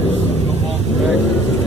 cars go both directions.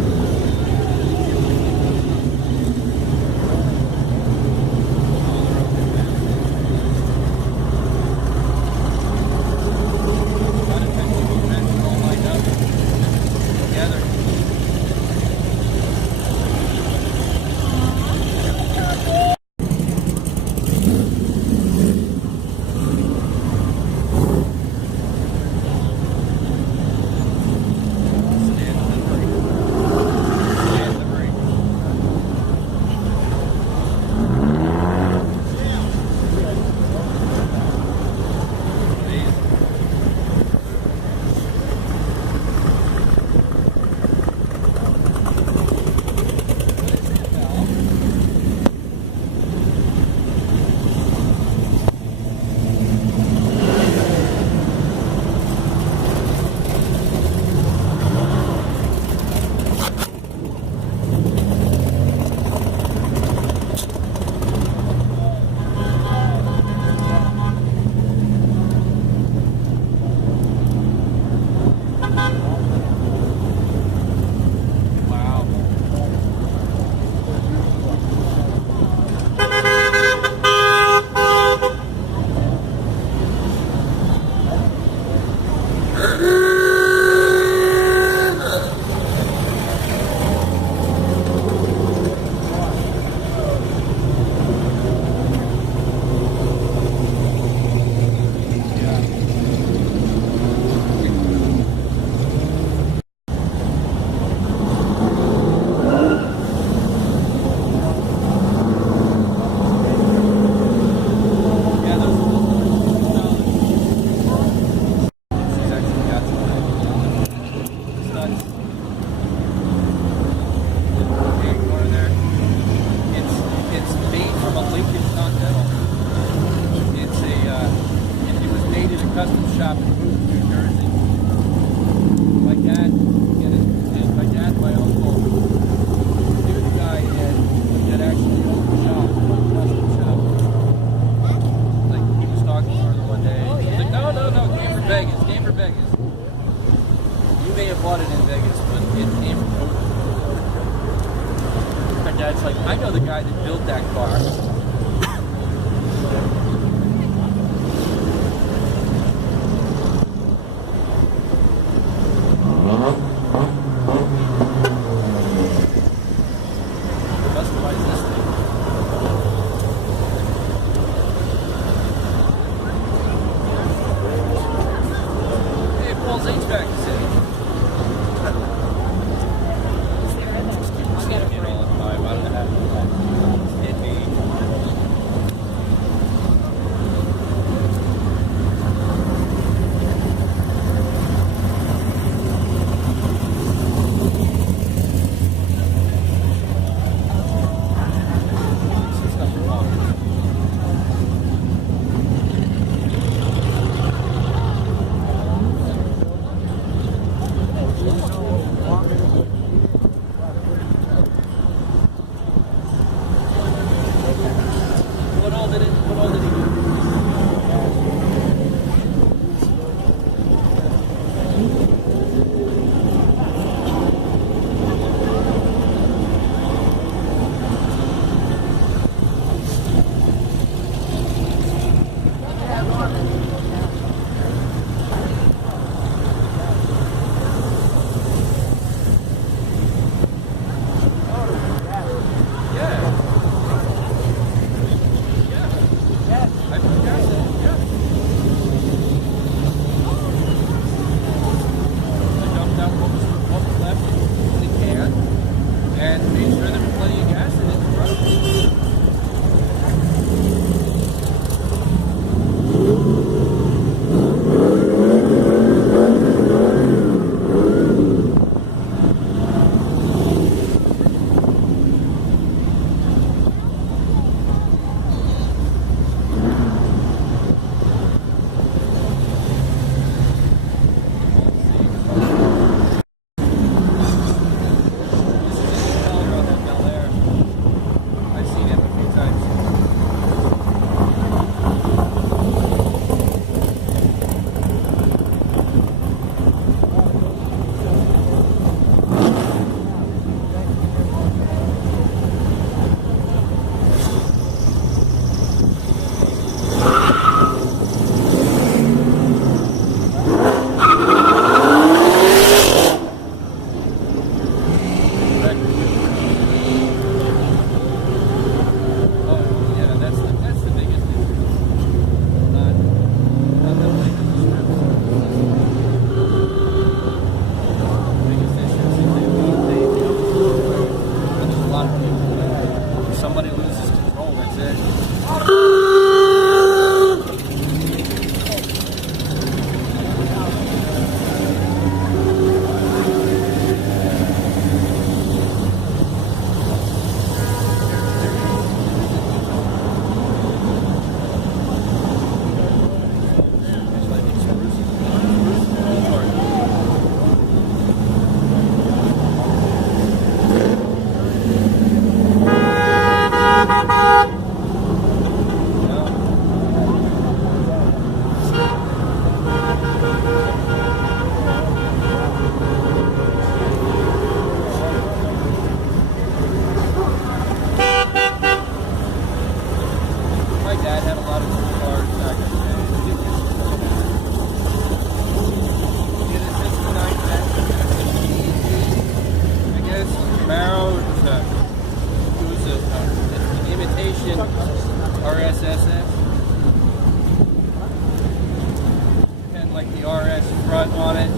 front on it,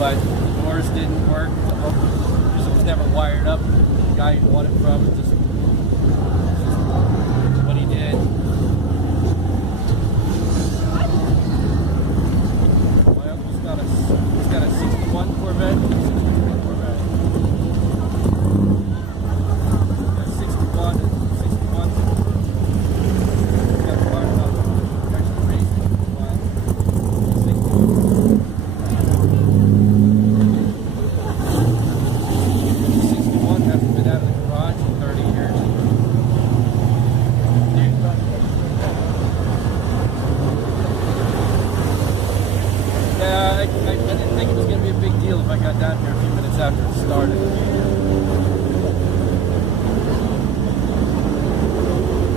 but the doors didn't work because it was never wired up. The guy who bought it from just what he did. My uncle's got a 61 Corvette. 63 Corvette. Yeah, 61. He's got it wired up. Actually raced it for a while. 61 hasn't been out of the garage in 30 years. Yeah, I didn't think it was going to be a big deal if I got down here a few minutes after it started.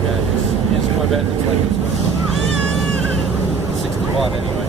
Yeah, his Corvette looks like it's 61 anyway.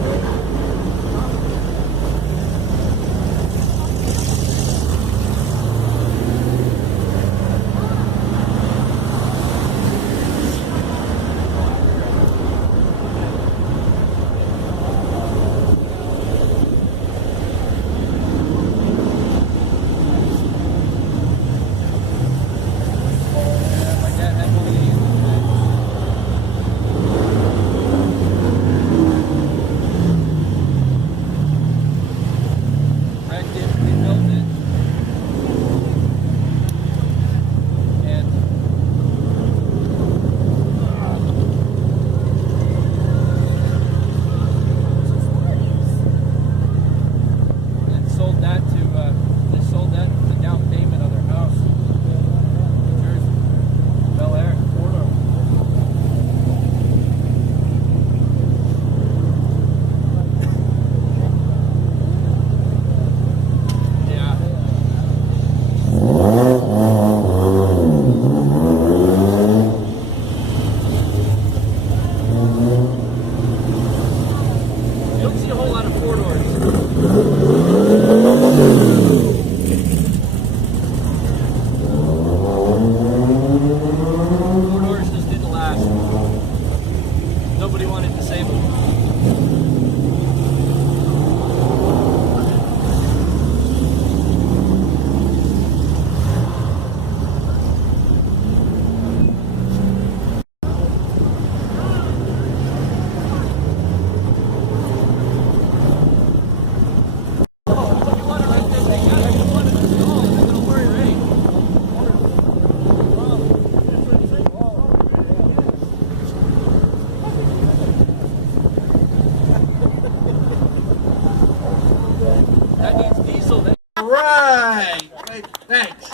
Thanks.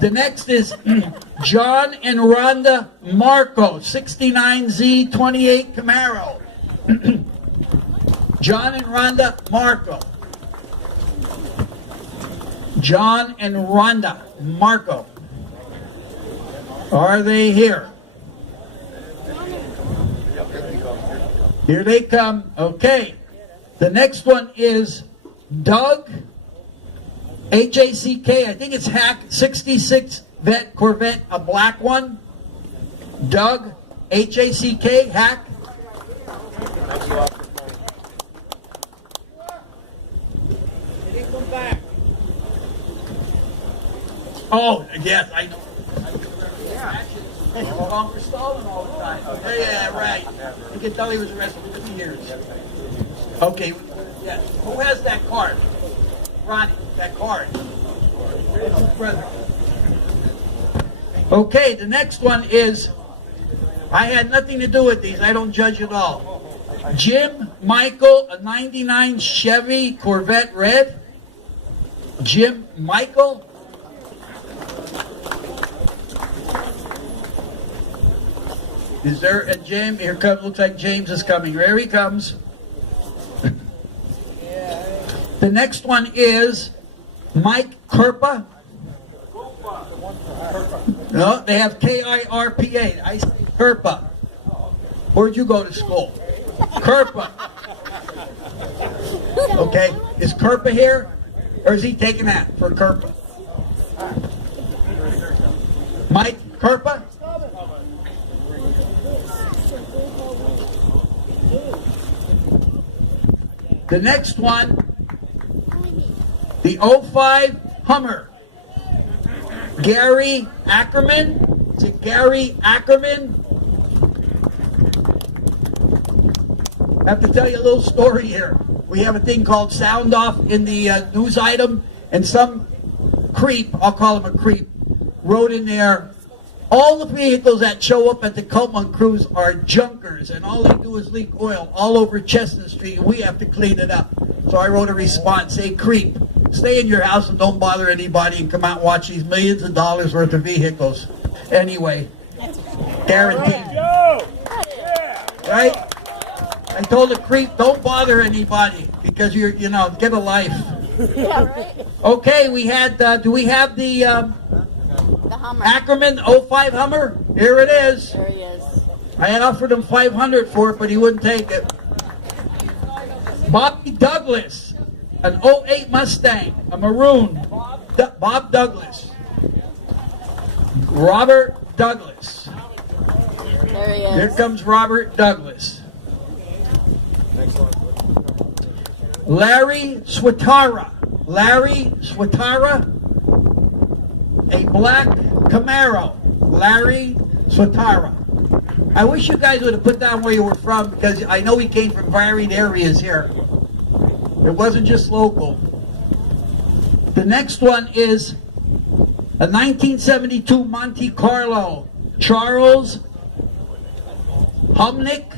The next is John and Rhonda Marco, 69Z28 Camaro. John and Rhonda Marco. John and Rhonda Marco. Are they here? Here they come. Okay. The next one is Doug, H-A-C-K, I think it's Hack, 66 Vet Corvette, a black one. Doug, H-A-C-K, Hack. They didn't come back. Oh, yes, I know. Yeah. Hey, he was on for stalling all the time. Yeah, right. You can tell he was arrested for 2 years. Okay, yeah. Who has that card? Ronnie, that card. Okay, the next one is, I had nothing to do with these. I don't judge at all. Jim Michael, a 99 Chevy Corvette Red. Jim Michael. Is there a Jim? Here comes, looks like James is coming. Here he comes. The next one is Mike Kirpa. No, they have K-I-R-P-A. I say Kirpa. Where'd you go to school? Kirpa. Okay, is Kirpa here? Or is he taking that for Kirpa? Mike Kirpa? The next one, the '05 Hummer. Gary Ackerman. Is it Gary Ackerman? I have to tell you a little story here. We have a thing called sound off in the news item, and some creep, I'll call him a creep, wrote in there, all the vehicles that show up at the Kulpmont cruise are junkers, and all they do is leak oil all over Chestnut Street, and we have to clean it up. So I wrote a response, say, creep, stay in your house and don't bother anybody and come out and watch these millions of dollars worth of vehicles. Anyway, guaranteed. Right? I told the creep, don't bother anybody because you're, get a life. Yeah, right. Okay, we had, do we have the Hummer. Ackerman '05 Hummer? Here it is. There he is. I had offered him $500 for it, but he wouldn't take it. Bobby Douglas, an '08 Mustang, a maroon. Bob Douglas. Robert Douglas. There he is. Here comes Robert Douglas. Larry Swatara. Larry Swatara. A black Camaro. Larry Swatara. I wish you guys would have put down where you were from, because I know he came from varied areas here. It wasn't just local. The next one is a 1972 Monte Carlo. Charles Hummernick.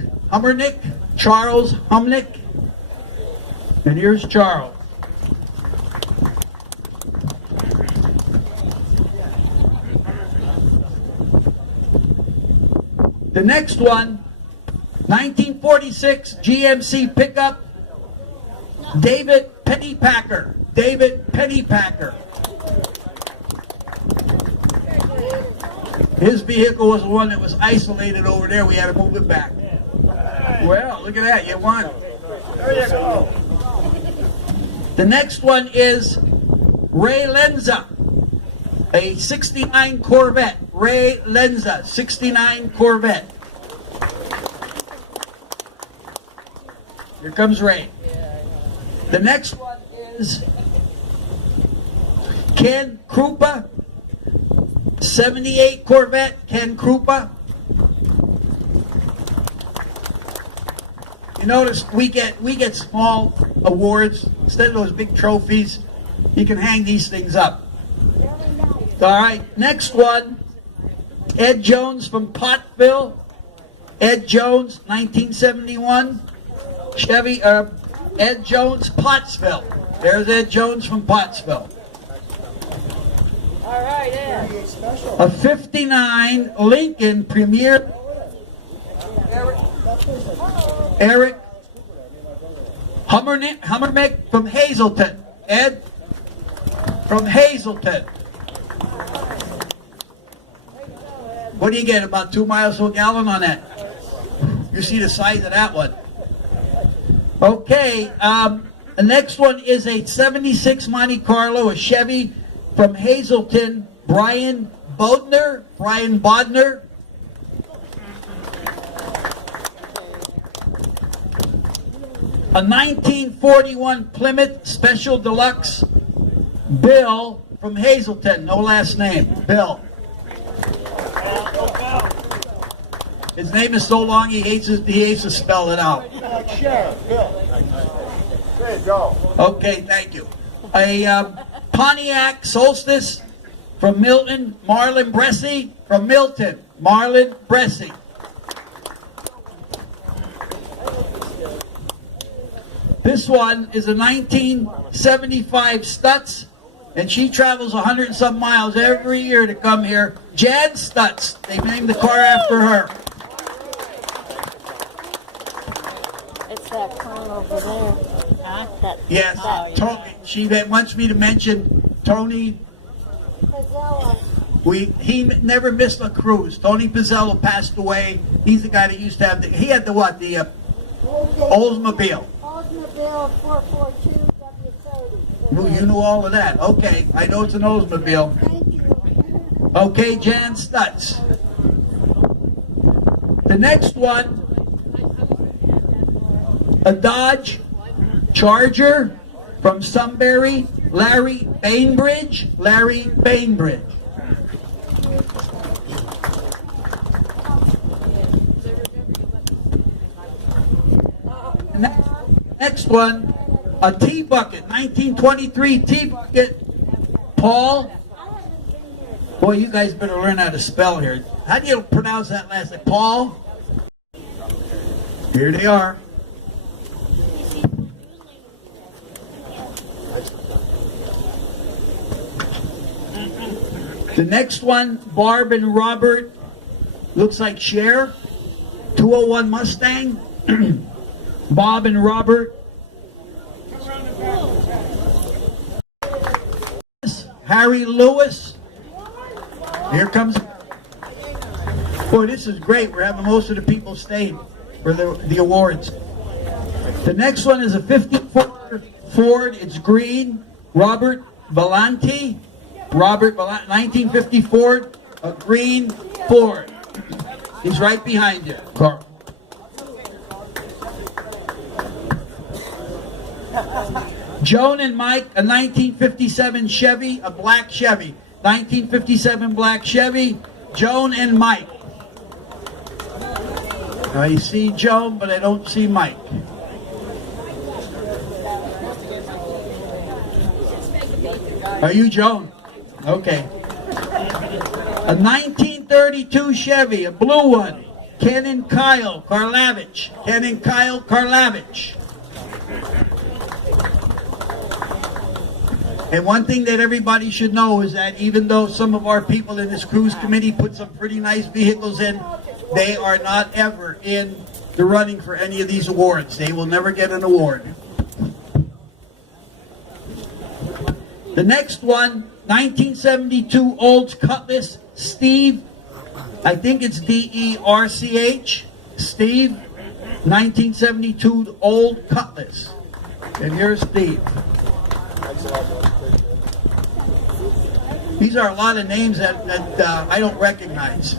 Charles Humnick. And here's Charles. The next one, 1946 GMC pickup, David Pennypacker. David Pennypacker. His vehicle was the one that was isolated over there. We had to move it back. Well, look at that. You won. There you go. The next one is Ray Lenza, a 69 Corvette. Ray Lenza, 69 Corvette. Here comes Ray. The next one is Ken Krupa, 78 Corvette. Ken Krupa. You notice we get small awards instead of those big trophies. You can hang these things up. All right, next one, Ed Jones from Pottsville. Ed Jones, 1971. Chevy, Ed Jones, Pottsville. There's Ed Jones from Pottsville. All right, Ed. A 59 Lincoln Premier. Eric Hummernick from Hazelton. Ed from Hazelton. What do you get? About 2 miles to a gallon on that? You see the size of that one. Okay, the next one is a 76 Monte Carlo, a Chevy from Hazelton, Brian Bodner. Brian Bodner. A 1941 Plymouth Special Deluxe, Bill from Hazelton, no last name, Bill. His name is so long he hates to spell it out. There you go. Okay, thank you. A Pontiac Solstice from Milton, Marlon Bresci from Milton, Marlon Bresci. This one is a 1975 Stutz, and she travels 100 and some miles every year to come here. Jan Stutz. They named the car after her. It's that clown over there. Huh? Yes, Tony. She wants me to mention Tony. He never missed a cruise. Tony Pizzello passed away. He's the guy that used to have he had the what? The Oldsmobile. Oldsmobile 442 W30. Ooh, you knew all of that. Okay, I know it's an Oldsmobile. Thank you. Okay, Jan Stutz. The next one, a Dodge Charger from Sunbury, Larry Bainbridge. Larry Bainbridge. Next one, a tea bucket, 1923 tea bucket. Paul. Boy, you guys better learn how to spell here. How do you pronounce that last name? Paul. Here they are. The next one, Barb and Robert. Looks like Cher. 201 Mustang. Bob and Robert. Harry Lewis. Here comes. Boy, this is great. We're having most of the people staying for the awards. The next one is a 54 Ford. It's green. Robert Valenti. Robert Valenti, 1950 Ford. A green Ford. He's right behind you, Carl. Joan and Mike, a 1957 Chevy, a black Chevy. 1957 black Chevy, Joan and Mike. I see Joan, but I don't see Mike. Are you Joan? Okay. A 1932 Chevy, a blue one. Ken and Kyle Karlavich. Ken and Kyle Karlavich. And one thing that everybody should know is that even though some of our people in this cruise committee put some pretty nice vehicles in, they are not ever in the running for any of these awards. They will never get an award. The next one, 1972 Olds Cutlass, Steve. I think it's D-E-R-C-H. Steve, 1972 Old Cutlass. And here's Steve. These are a lot of names that I don't recognize.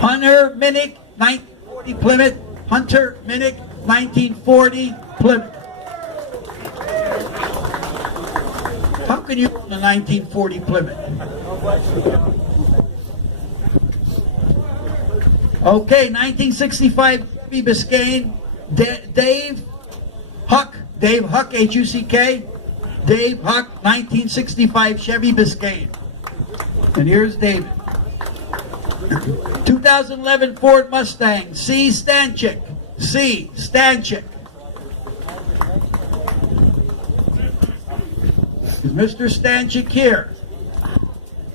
Hunter Minnick, 1940 Plymouth. Hunter Minnick, 1940 Plymouth. How can you own a 1940 Plymouth? Okay, 1965 Chevy Biscayne. Dave Huck, H-U-C-K. Dave Huck, 1965 Chevy Biscayne. And here's David. 2011 Ford Mustang, C. Stanchik. C. Stanchik. Is Mr. Stanchik here?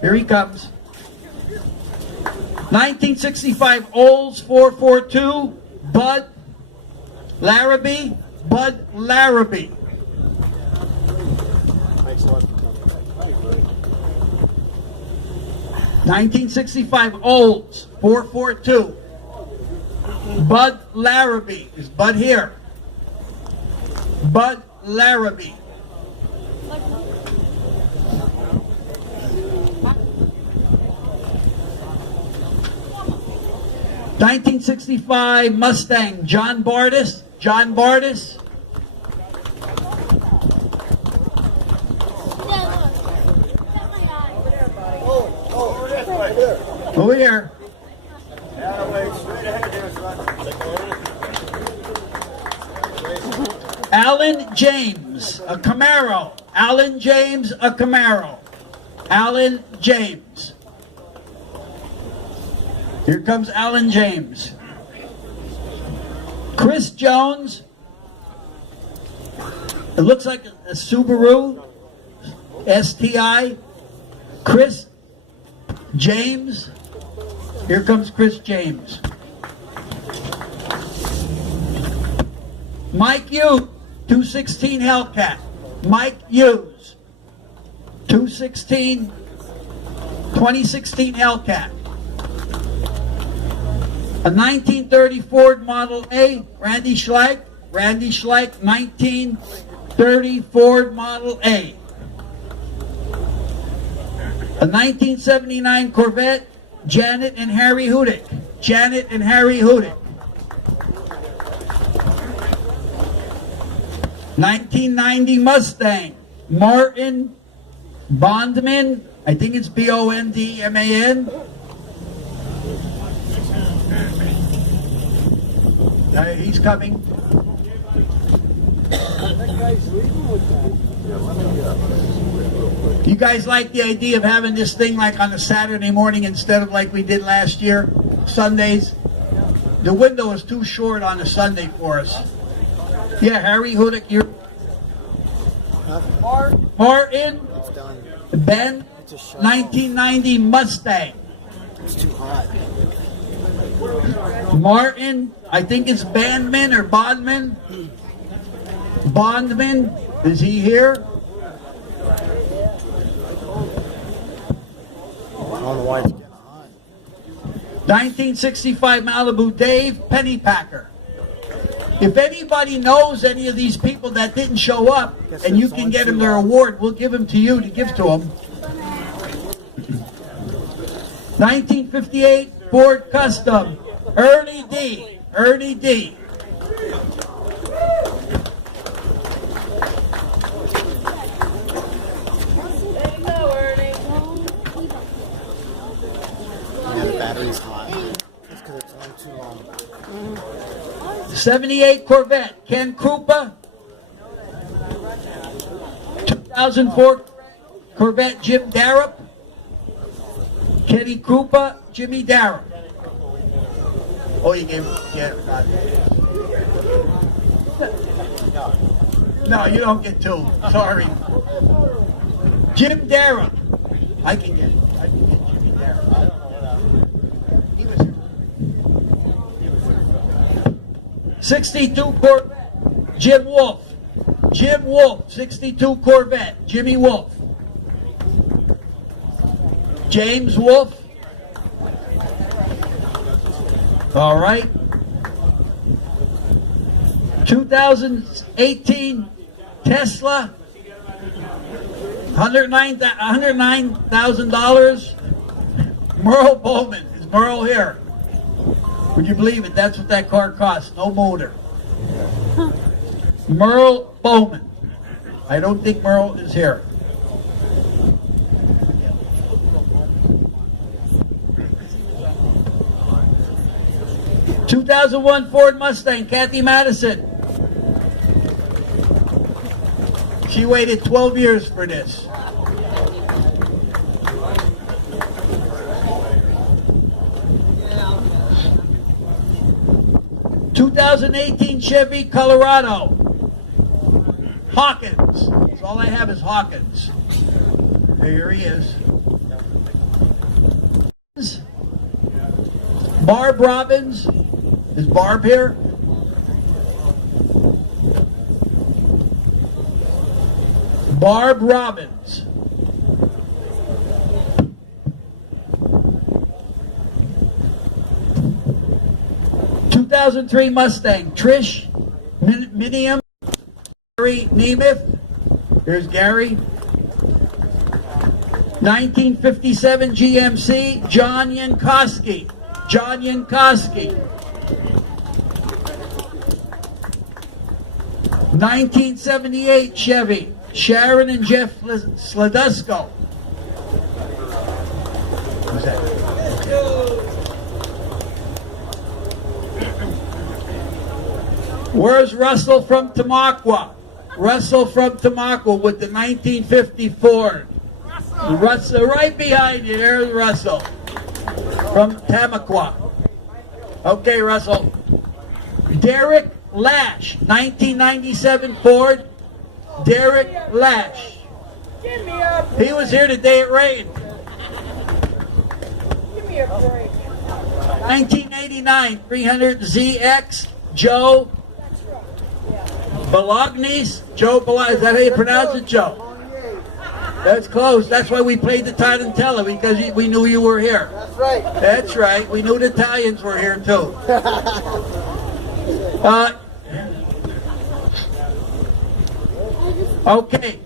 Here he comes. 1965 Olds 442, Bud Larrabee. Bud Larrabee. 1965 Olds 442. Bud Larrabee. Is Bud here? Bud Larrabee. '65 Mustang, John Bardis. John Bardis. Over here. Alan James, a Camaro. Alan James, a Camaro. Alan James. Here comes Alan James. Chris Jones. It looks like a Subaru STI. Chris James. Here comes Chris James. Mike Hughes, 216 Hellcat. Mike Hughes, 2016 Hellcat. A 1930 Ford Model A, Randy Schleich. Randy Schleich, 1930 Ford Model A. A 1979 Corvette, Janet and Harry Hudick. Janet and Harry Hudick. 1990 Mustang, Martin Bondman. I think it's Bondman. He's coming. You guys like the idea of having this thing like on a Saturday morning instead of like we did last year, Sundays? The window is too short on a Sunday for us. Yeah, Harry Hudick, you're... Martin, Ben, 1990 Mustang. It's too hot. Martin, I think it's Bandman or Bondman. Bondman, is he here? I don't know why it's getting hot. 1965 Malibu Dave Pennypacker. If anybody knows any of these people that didn't show up and you can get them their award, we'll give them to you to give to them. 1958 Ford Custom, Ernie D. Ernie D. Yeah, the battery's hot. It's because it's on too long. 78 Corvette, Ken Krupa. 2004 Corvette, Jim Darrop. Kenny Krupa, Jimmy Darrop. Oh, you gave, yeah. No, you don't get two. Sorry. Jim Darrop. I can get Jimmy Darrop. I don't know what he was here. 62 Corvette, Jim Wolf. Jim Wolf, 62 Corvette, Jimmy Wolf. James Wolf. All right. 2018 Tesla, $109,000. Merle Bowman. Is Merle here? Would you believe it? That's what that car costs. No motor. Merle Bowman. I don't think Merle is here. ...2001 Ford Mustang, Kathy Madison. She waited 12 years for this. ...2018 Chevy Colorado. Hawkins. That's all I have is Hawkins. There he is. Barb Robbins. Is Barb here? Barb Robbins. ...2003 Mustang, Trish Minium, Gary Nemeth. Here's Gary. 1957 GMC, John Yankowski. John Yankowski. 1978 Chevy, Sharon and Jeff Sladusko. Who's that? Where's Russell from Tamaqua? Russell from Tamaqua with the 1950 Ford. Russell, right behind you. There's Russell from Tamaqua. Okay, Russell. Derek Lash, 1997 Ford. Derek Lash. Give me a break. He was here the day it rained. Give me a break. 1989 300ZX, Joe Bolognes. Joe Bolognes. Is that how you pronounce it, Joe? That's close. That's why we played the Tarantella, because we knew you were here. That's right. That's right. We knew the Italians were here too. Okay.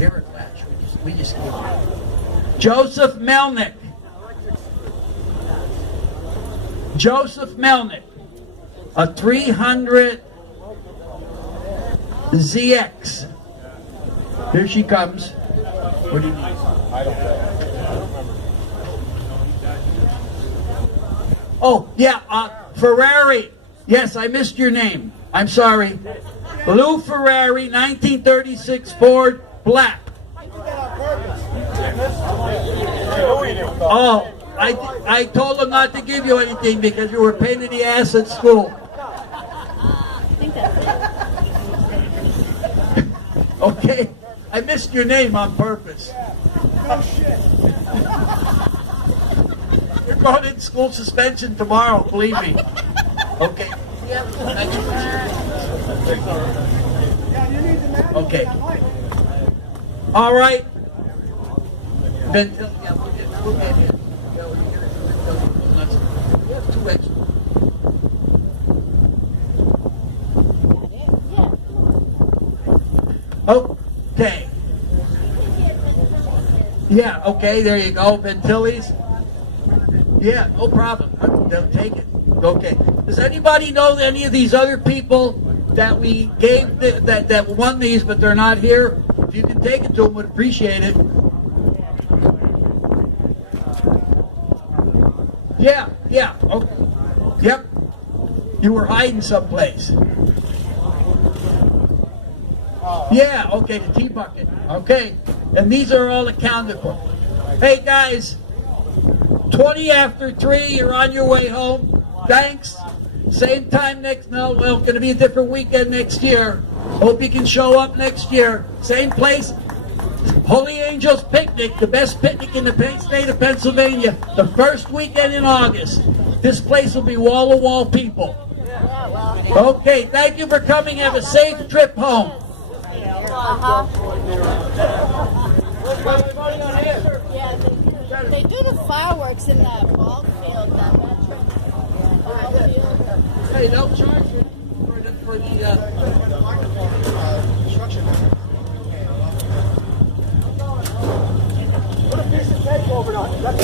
Derek Lash. We just gave him. Joseph Melnick. Joseph Melnick, a 300 ZX. Here she comes. What do you need? I don't know. Oh, yeah, Ferrari. Yes, I missed your name. I'm sorry. Lou Ferrari, 1936 Ford, black. Oh, I told them not to give you anything because you were a pain in the ass at school. Okay, I missed your name on purpose. No shit. You're going in school suspension tomorrow, believe me. Okay. Okay. All right. Then, yeah, we'll get him. We have 2 extra. Okay. Yeah, okay, there you go. Ventilis. Yeah, no problem. They'll take it. Okay. Does anybody know any of these other people that we gave that won these, but they're not here? If you can take it to them, would appreciate it. Yeah. Okay. Yep. You were hiding someplace. Yeah. Okay. The tea bucket. Okay. And these are all accounted for. Hey guys. 20 after 3, you're on your way home. Thanks. Same time next, no, well, going to be a different weekend next year. Hope you can show up next year. Same place. Holy Angels Picnic, the best picnic in the state of Pennsylvania. The first weekend in August. This place will be wall-to-wall people. Okay, thank you for coming. Have a safe trip home. They do the fireworks in that ball field, that veteran ball field. Hey, they'll charge you for the construction. Put a piece of tape over on it. That's